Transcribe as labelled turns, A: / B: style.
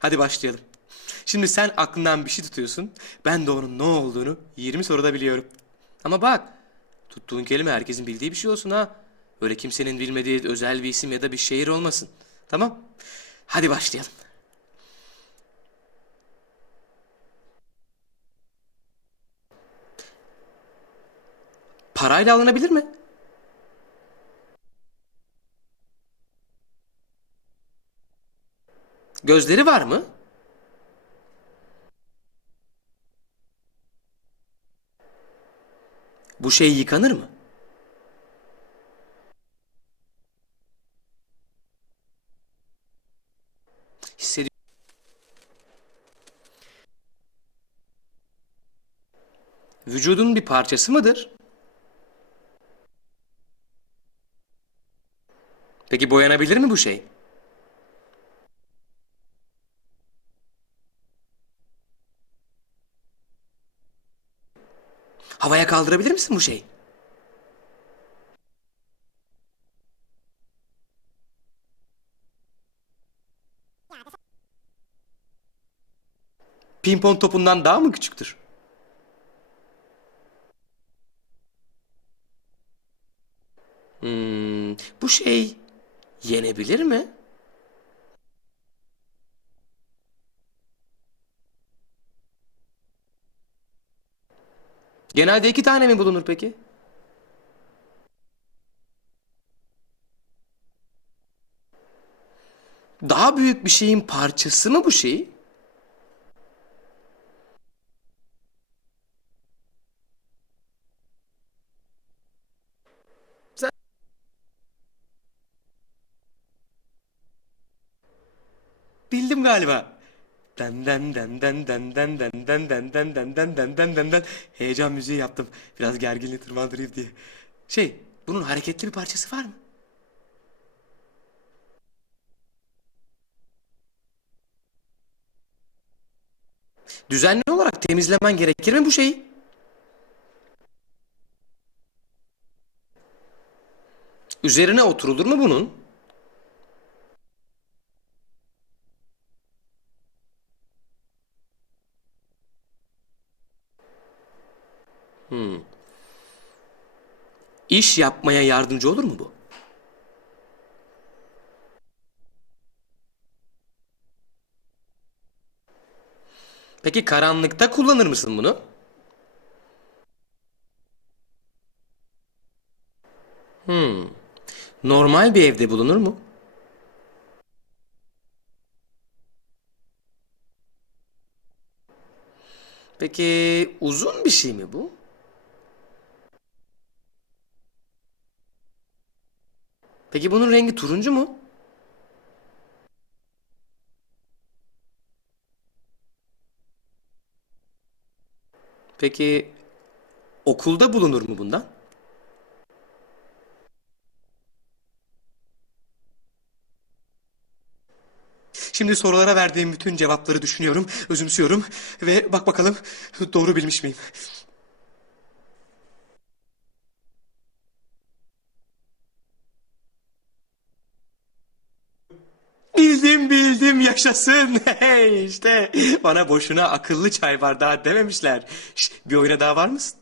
A: Hadi başlayalım. Şimdi sen aklından bir şey tutuyorsun. Ben de onun ne olduğunu 20 soruda biliyorum. Ama bak, tuttuğun kelime herkesin bildiği bir şey olsun ha. Öyle kimsenin bilmediği özel bir isim ya da bir şehir olmasın. Tamam? Hadi başlayalım. Parayla alınabilir mi? Gözleri var mı? Bu şey yıkanır mı? Vücudun bir parçası mıdır? Peki boyanabilir mi bu şey? Kaldırabilir misin bu şey? Pimpon topundan daha mı küçüktür? Hmm, bu şey yenebilir mi? Genelde iki tane mi bulunur peki? Daha büyük bir şeyin parçası mı bu şey? Bildim galiba. Den den den den den den den den den den den den den den den den heyecan müziği yaptım. Biraz gerginliği tırmandırayım diye. Şey, bunun hareketli bir parçası var mı? Düzenli olarak temizlemen gerekir mi bu şeyi? Üzerine oturulur mu bunun? İş yapmaya yardımcı olur mu bu? Peki karanlıkta kullanır mısın bunu? Hmm. Normal bir evde bulunur mu? Peki uzun bir şey mi bu? Peki bunun rengi turuncu mu? Peki okulda bulunur mu bundan? Şimdi sorulara verdiğim bütün cevapları düşünüyorum, özümsüyorum ve bak bakalım doğru bilmiş miyim? Bildim bildim yaşasın. Hey işte bana boşuna akıllı çay bardağı dememişler. Şş, bir oyuna daha var mısın?